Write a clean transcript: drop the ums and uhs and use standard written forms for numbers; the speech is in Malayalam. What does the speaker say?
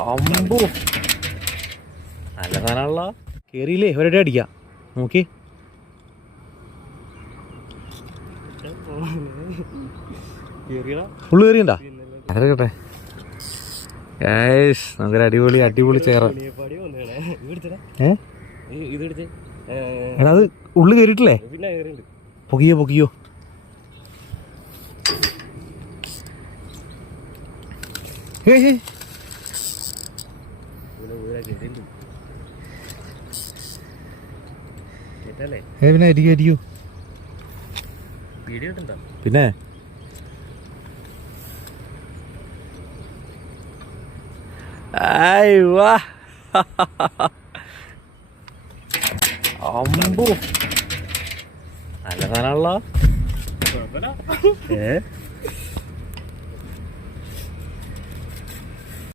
അമ്പോ നല്ല സാധനമുള്ള കയറിയില്ലേ ഒരടി അടിക്കാം നോക്കി. ഫുള്ള് കയറിയണ്ടാ അതൊക്കെ നമുക്കൊരു അടിപൊളി അടിപൊളി ചേറ. എടാ അത് ഉള്ളു കയറിയിട്ടില്ലേ? പൊക്കിയോ പൊക്കിയോ. പിന്നെ അരിക്കോ അരിക്കോ പിന്നെ അമ്പോ നല്ല സാധനമുള്ള